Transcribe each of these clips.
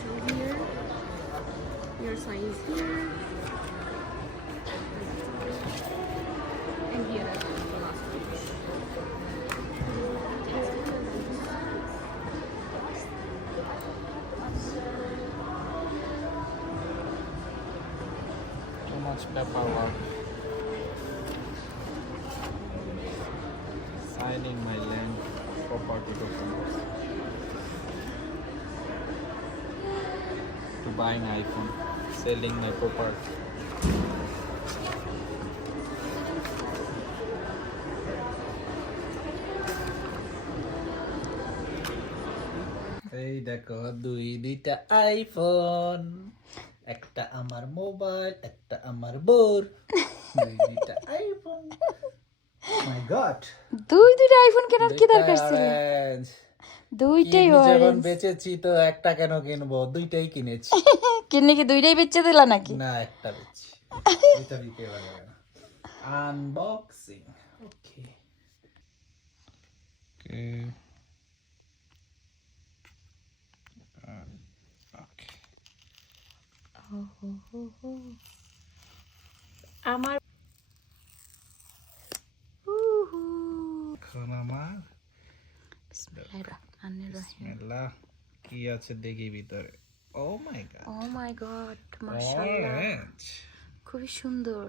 show here. Your size here. And here as well, the last page. Too much paperwork. Signing my land property documents. To buying iPhone, selling my property. এই দেখো দুইটা iPhone, একটা আমার mobile, একটা আমার bore. দুইটা iPhone, মাই god. দুইটা iPhone কেনার কি দরকার ছিল? দুইটাই যখন অরেঞ্জ। বেচেছি তো একটা কেন কিনবো, দুইটাই কিনেছি। কিনে কি দুইটাই বেচে দিলা নাকি? না, একটা বেচি। দুইটা বিক্রি হয়ে গেল। আনবক্সিং। ওকে ওকে ওকে। আমার এখন আমার বিসমিল্লাহির রহমানির রহিম। বিসমিল্লাহ। কি আছে দেখি ভিতরে। ও মাই গড, ও মাই গড, মাশাআল্লাহ, অরেঞ্জ। খুবই সুন্দর।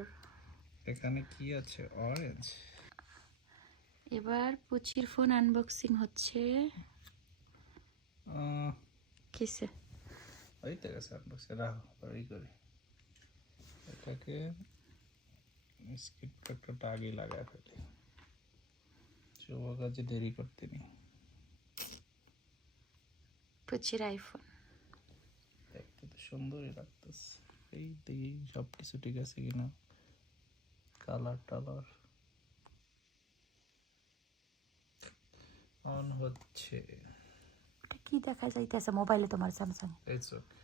এখানে কি আছে? অরেঞ্জ। এবার পুচির ফোন আনবক্সিং হচ্ছে। কিসে? ওই তো গেছে আনবক্সিং। রাখো ওই করি। এটাকে স্কিপ কাটটা আগে লাগায় ফেলি, শুভ কাজে দেরি করতে নেই। পুচির আইফোন। দেখতে তো সুন্দরই লাগতেছে। এই দেখি সব কিছু ঠিক আছে কিনা, কালার টালার অন হচ্ছে। এটা কি দেখা যাইতেছে মোবাইলে তোমার স্যামসাং? It's okay.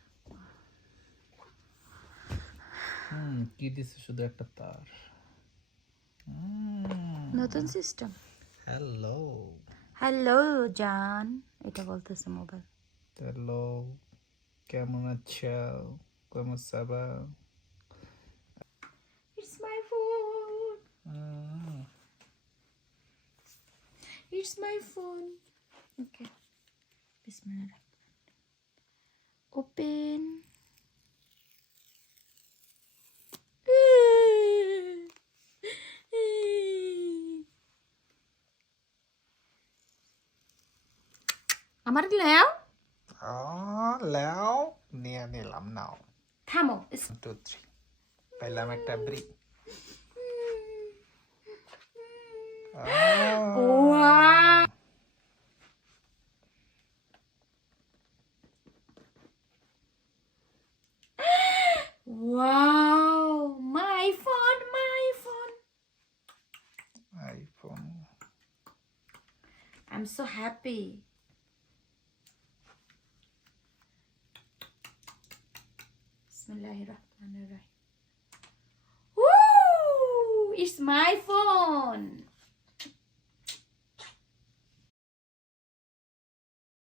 কি দিছে? শুধু একটা তার। নতুন সিস্টেম। হ্যালো হ্যালো জান, এটা বলতেছে মোবাইল। হ্যালো, কেমন আছো? কেমন সাবা? It's my phone. It's my phone. Okay. Bismillah. Open. আমার নাও লাও নিয়ে নিলাম। নাও থামো। 1 2 3 পাইলাম একটা ব্রি। Wow. Wow. My phone, my phone. IPhone. I'm so happy. Bismillahirrahmanirrahim. Woo! It's my phone.